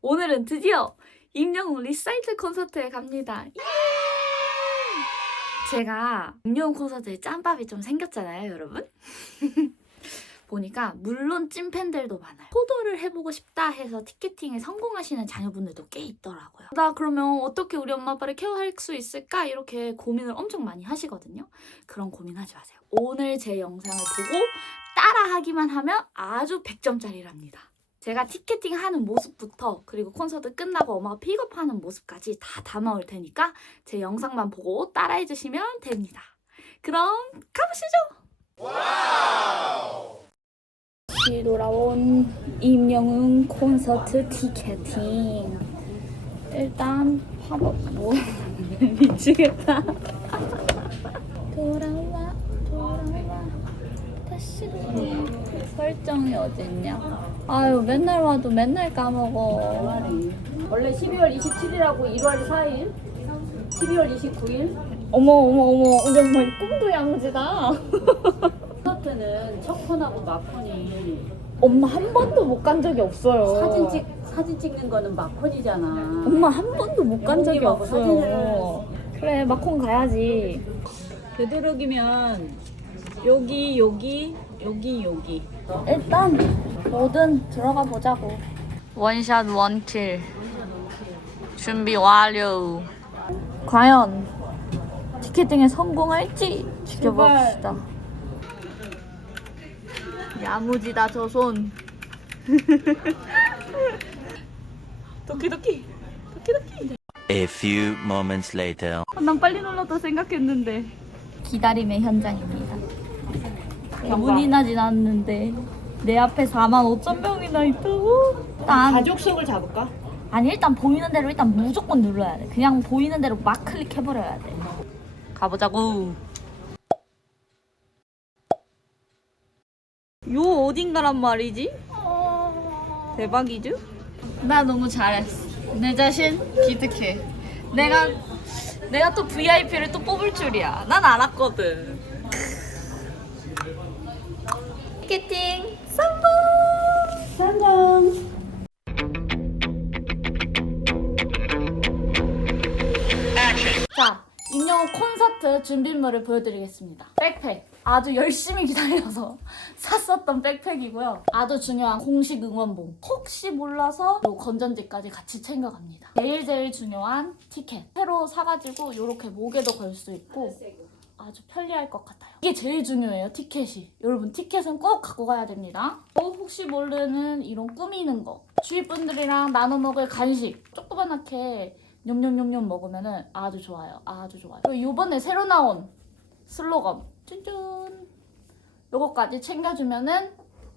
오늘은 드디어 임영웅 리사이트 콘서트에 갑니다. 예! 제가 임영웅 콘서트에 짬밥이 좀 생겼잖아요, 여러분. 보니까 물론 찐팬들도 많아요. 포도를 해보고 싶다 해서 티켓팅에 성공하시는 자녀분들도 꽤 있더라고요. 나 그러면 어떻게 우리 엄마 아빠를 케어할 수 있을까? 이렇게 고민을 엄청 많이 하시거든요. 그런 고민하지 마세요. 오늘 제 영상을 보고 따라하기만 하면 아주 100점짜리랍니다. 제가 티켓팅 하는 모습부터 그리고 콘서트 끝나고 엄마가 픽업하는 모습까지 다 담아올 테니까 제 영상만 보고 따라해 주시면 됩니다. 그럼 가보시죠. 다시 돌아온 임영웅 콘서트 티켓팅. 일단 파버 뭐 미치겠다. 돌아와 돌아와 설정이 어딨냐? 아유 맨날 와도 맨날 까먹어. 원래 12월 27일하고 1월 4일, 12월 29일 어머 어머 어머 우리 엄마 이 꿈도 야무지다. 콘서트는 첫 콘하고 마콘이 엄마 한 번도 못 간 적이 없어요. 사진 찍 사진 찍는 거는 마콘이잖아. 엄마 한 번도 못 간 적이 없어요. 그래 마콘 가야지. 되도록이면 여기 여기 여기 여기. 일단 뭐든 들어가 보자고. 원샷 원킬. 준비 완료. 과연 티켓팅에 성공할지 지켜봅시다. 야무지다 저 손. 도끼도끼. 도끼도끼. A few moments later. 난 빨리 놀랐다 생각했는데. 기다림의 현장입니다. 5분이나 지났는데 내 앞에 4만 5천 명이나 있다고? 난 가족석을 잡을까? 아니 일단 보이는 대로 일단 무조건 눌러야 돼. 그냥 보이는 대로 막 클릭해버려야 돼. 가보자고. 요 어딘가란 말이지? 대박이죠? 나 너무 잘했어. 내 자신 기특해. 내가 내가 또 VIP를 또 뽑을 줄이야. 난 알았거든. 티켓팅 성공! 성공. 자, 임영웅 콘서트 준비물을 보여드리겠습니다. 백팩. 아주 열심히 기다려서 샀었던 백팩이고요. 아주 중요한 공식 응원봉. 혹시 몰라서 요 건전지까지 같이 챙겨갑니다. 제일 제일 중요한 티켓. 새로 사가지고 이렇게 목에도 걸 수 있고 아주 편리할 것 같아요. 이게 제일 중요해요, 티켓이. 여러분, 티켓은 꼭 갖고 가야 됩니다. 또 혹시 모르는 이런 꾸미는 거. 주위 분들이랑 나눠 먹을 간식. 조그맣게 냠냠냠냠 먹으면은 아주 좋아요. 아주 좋아요. 그리고 이번에 새로 나온 슬로건. 짠짠. 요거까지 챙겨주면은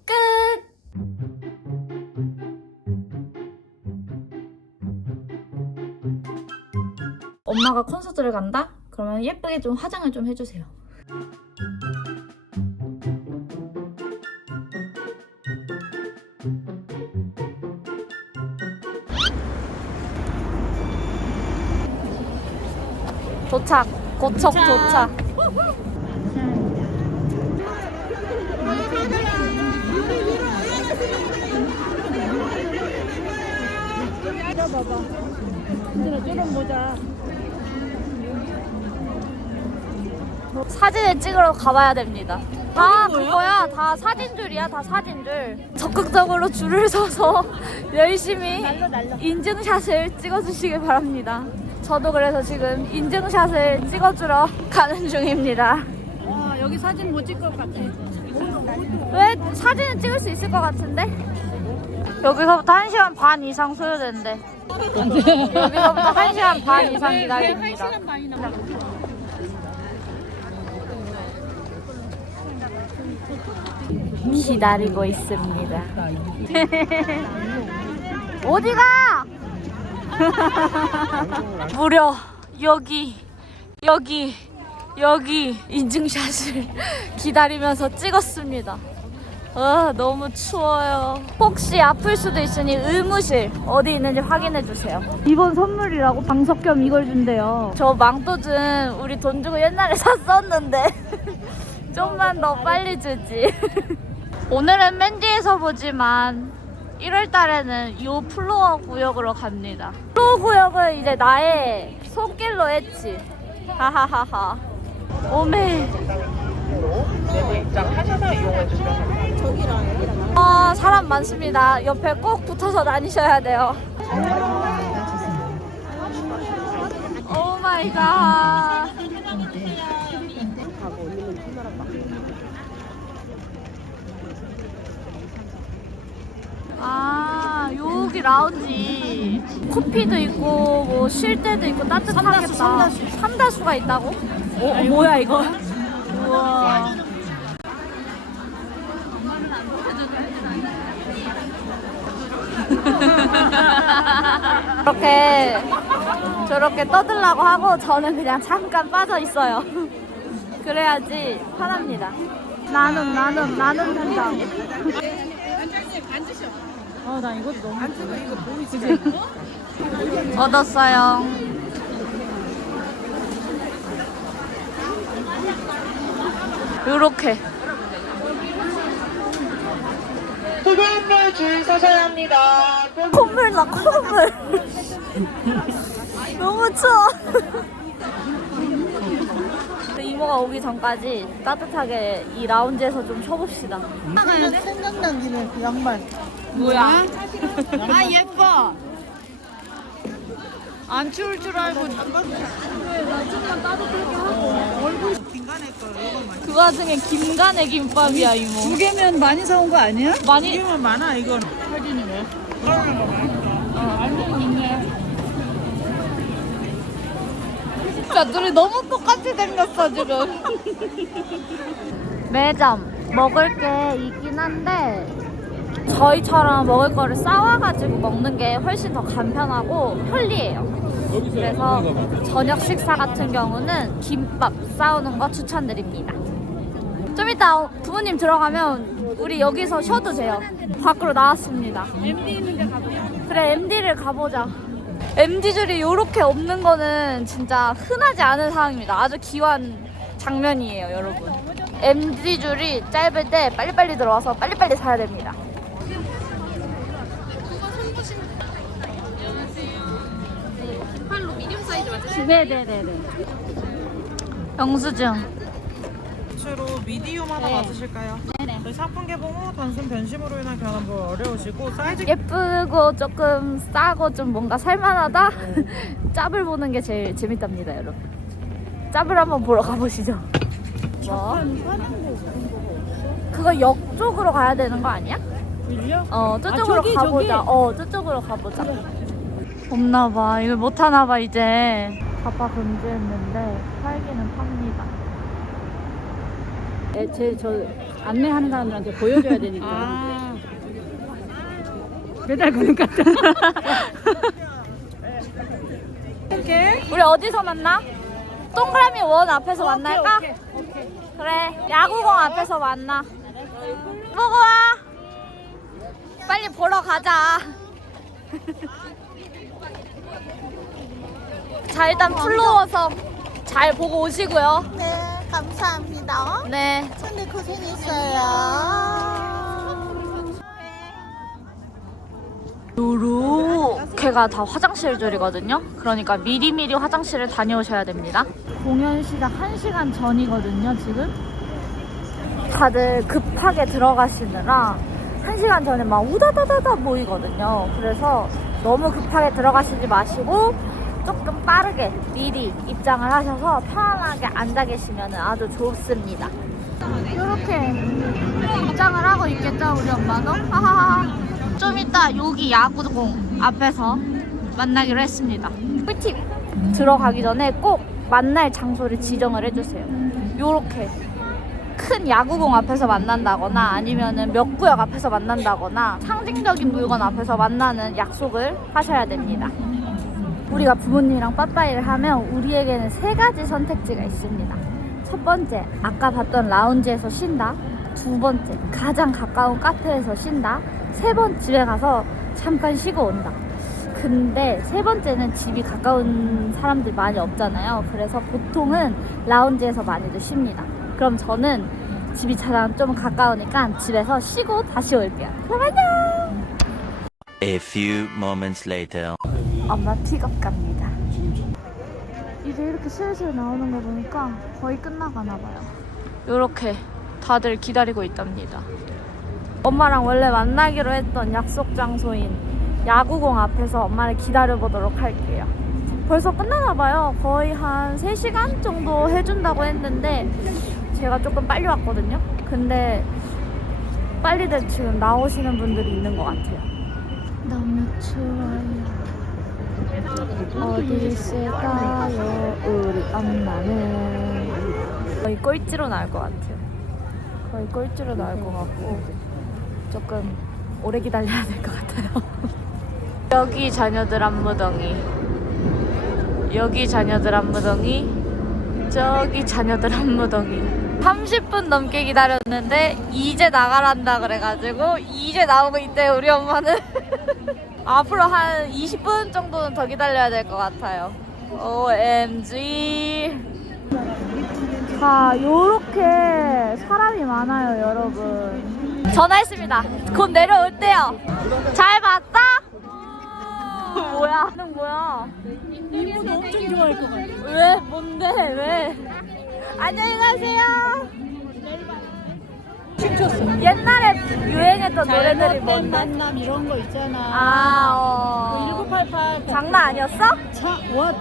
끝! 엄마가 콘서트를 간다? 그러면 예쁘게 좀 화장을 좀 해주세요. 도착. 고척 도착. 사진을 찍으러 가봐야 됩니다. 다 그거야. 다 사진줄이야. 다 사진줄. 적극적으로 줄을 서서 열심히 인증샷을 찍어주시길 바랍니다. 저도 그래서 지금 인증샷을 찍어주러 가는 중입니다. 와 여기 사진 못 찍을 것 같아. 왜 사진은 찍을 수 있을 것 같은데? 여기서부터 1시간 반 이상 소요된대. 여기서부터 1시간 반 이상 기다립니다. 기다리고 있습니다. 어디가? 무려 여기 여기 여기 인증샷을 기다리면서 찍었습니다. 아 너무 추워요. 혹시 아플 수도 있으니 의무실 어디 있는지 확인해 주세요. 이번 선물이라고 방석 겸 이걸 준대요. 저 망토준 우리 돈 주고 옛날에 샀었는데 좀만 더 빨리 주지. 오늘은 맨 뒤에서 보지만 1월 달에는 요 플로어 구역으로 갑니다. 플로어 구역은 이제 나의 손길로 했지. 하하하하. 오메. 아, 사람 많습니다. 옆에 꼭 붙어서 다니셔야 돼요. 오 마이 갓. 아, 여기 라운지. 커피도 있고, 뭐, 쉴 때도 있고, 따뜻하겠다. 삼다수, 삼다수. 가 있다고? 어, 뭐야, 이거? 우와. 저렇게, 저렇게 떠들라고 하고, 저는 그냥 잠깐 빠져 있어요. 그래야지 편합니다. 나는, 나는, 나는 된다. 어, 나 이것도 너무 얻었어요. 요렇게. 흑연물 줄 서셔야 합니다. 콧물 나, 콧물. 너무 추워. 이모가 오기 전까지 따뜻하게 이 라운지에서 좀 쉬어봅시다. 생각난 김에 그 양말. 뭐야? 아 예뻐. 안 추울 줄 알고 그 와중에 김간의 김밥이야, 이모. 두 개면 많이 사온 거 아니야? 많이, 이면 많아 이건. 진짜 둘이 너무 똑같이 생겼어 지금. 매점 먹을 게 있긴 한데 저희처럼 먹을 거를 싸와가지고 먹는 게 훨씬 더 간편하고 편리해요. 그래서 저녁 식사 같은 경우는 김밥 싸우는 거 추천드립니다. 좀 이따 부모님 들어가면 우리 여기서 쉬어도 돼요. 밖으로 나왔습니다. MD 있는 데 가보자. 그래 MD를 가보자. MD줄이 이렇게 없는 거는 진짜 흔하지 않은 상황입니다. 아주 기환 장면이에요, 여러분. MD줄이 짧을 때 빨리빨리 들어와서 빨리빨리 사야 됩니다. 네네네네. 영수증. 주로 미디움 하나 네. 맞으실까요? 네네. 저희 상품 개봉 후 단순 변심으로 인한 변환 어려우시고 사이즈 예쁘고 조금 싸고 좀 뭔가 살만하다? 짭을 보는 게 제일 재밌답니다, 여러분. 짭을 한번 보러 가보시죠. 뭐? 그거 역 쪽으로 가야 되는 거 아니야? 밀려? 어, 저쪽으로 아, 저기, 가보자. 저기? 어, 저쪽으로 가보자. 없나 봐. 이거 못 하나 봐, 이제. 바빠 금지했는데 팔기는 팝니다. 제저 안내하는 사람들한테 보여줘야 되니까. 아. 매달 그는 같다. 우리 어디서 만나? 동그라미 원 앞에서 만날까? 그래, 야구공 앞에서 만나. 보고 와. 빨리 보러 가자. 자, 일단 플로어서 잘 보고 오시고요. 네, 감사합니다. 네. 근데 고생했어요. 요렇게가 다 화장실 줄이거든요. 그러니까 미리미리 화장실을 다녀오셔야 됩니다. 공연 시작 1시간 전이거든요, 지금. 다들 급하게 들어가시느라 1시간 전에 막 우다다다다 모이거든요. 그래서 너무 급하게 들어가시지 마시고 조금 빠르게 미리 입장을 하셔서 편안하게 앉아 계시면 아주 좋습니다. 이렇게 입장을 하고 있겠죠, 우리 엄마도? 하하하. 좀 이따 여기 야구공 앞에서 만나기로 했습니다. 꿀팁! 들어가기 전에 꼭 만날 장소를 지정을 해주세요. 요렇게 큰 야구공 앞에서 만난다거나 아니면은 몇 구역 앞에서 만난다거나 상징적인 물건 앞에서 만나는 약속을 하셔야 됩니다. 우리가 부모님이랑 빠빠이를 하면 우리에게는 세 가지 선택지가 있습니다. 첫 번째, 아까 봤던 라운지에서 쉰다. 두 번째, 가장 가까운 카페에서 쉰다. 세 번 집에 가서 잠깐 쉬고 온다. 근데 세 번째는 집이 가까운 사람들 많이 없잖아요. 그래서 보통은 라운지에서 많이들 쉽니다. 그럼 저는 집이 가장 좀 가까우니까 집에서 쉬고 다시 올게요. 그럼 안녕! A few moments later. 엄마 픽업 갑니다. 이제 이렇게 슬슬 나오는 거 보니까 거의 끝나가나 봐요. 이렇게 다들 기다리고 있답니다. 엄마랑 원래 만나기로 했던 약속 장소인 야구공 앞에서 엄마를 기다려보도록 할게요. 벌써 끝나나 봐요. 거의 한 3시간 정도 해준다고 했는데 제가 조금 빨리 왔거든요. 근데 빨리들 지금 나오시는 분들이 있는 것 같아요. 너무 추워요. 어디 있을까요? 우리 엄마는 거의 꼴찌로 나올 것 같아요. 거의 꼴찌로 나올 것 같고 조금 오래 기다려야 될 것 같아요. 여기 자녀들 안무덩이, 여기 자녀들 안무덩이, 저기 자녀들 안무덩이. 30분 넘게 기다렸는데 이제 나가란다 그래가지고 이제 나오고 있대요 우리 엄마는. 앞으로 한 20분 정도는 더 기다려야 될 것 같아요. OMG. 자, 요렇게 사람이 많아요, 여러분. 전화했습니다. 곧 내려올대요. 잘 봤다? 뭐야? 는 뭐야? 이분 엄청 좋아할 것 같아. 왜? 뭔데? 왜? 안녕히 가세요. 춤췄어. 옛날에 유행했던 노래들이 잘못된 뭔데? 만남 이런 거 있잖아. 아, 어. 1988 장난 아니었어? 차, 뭐,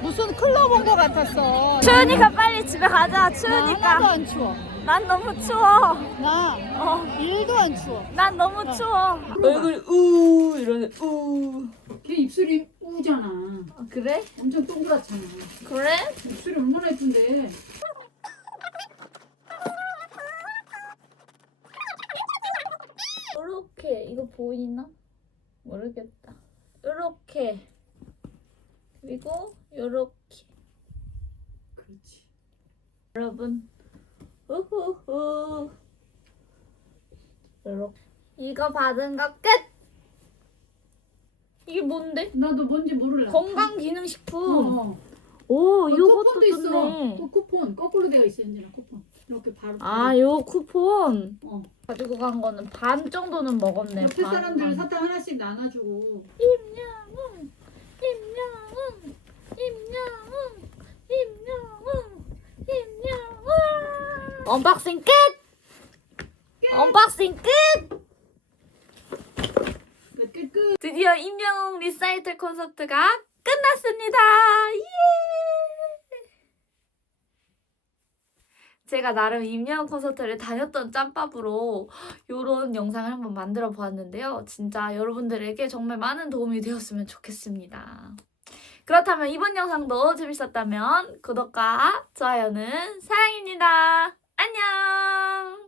무슨 클럽 온 거 같았어. 추우니까 빨리 집에 가자. 나 하나도 추우니까. 안 추워. 난 너무 추워. 나 어, 일도 안 추워. 난 너무 추워. 얼굴이 우 이러네 우. 걔 입술이 우잖아. 아, 그래? 엄청 동그랗잖아. 그래? 입술이 얼마나 예쁜데. 요렇게 이거 보이나? 모르겠다. 요렇게 그리고 요렇게 그렇지. 여러분 우후후 요렇게 이거 받은 거 끝. 이게 뭔데? 나도 뭔지 몰라. 건강기능식품. 어. 오, 어, 요것도 쿠폰도 있어. 좋네. 또 쿠폰 거꾸로 되어 있어 현진아 쿠폰. 이렇게 바로. 아, 요 쿠폰. 어. 가지고 간 거는 반 정도는 먹었네. 옆에 반, 사람들 반. 사탕 하나씩 나눠주고. 임영웅, 임영웅, 임영웅, 임영웅, 임영웅. 언박싱 끝. 언박싱 끝. 드디어 임영웅 리사이틀 콘서트가 끝났습니다. 예! 제가 나름 임영웅 콘서트를 다녔던 짬밥으로 이런 영상을 한번 만들어 보았는데요. 진짜 여러분들에게 정말 많은 도움이 되었으면 좋겠습니다. 그렇다면 이번 영상도 재밌었다면 구독과 좋아요는 사랑입니다. 안녕!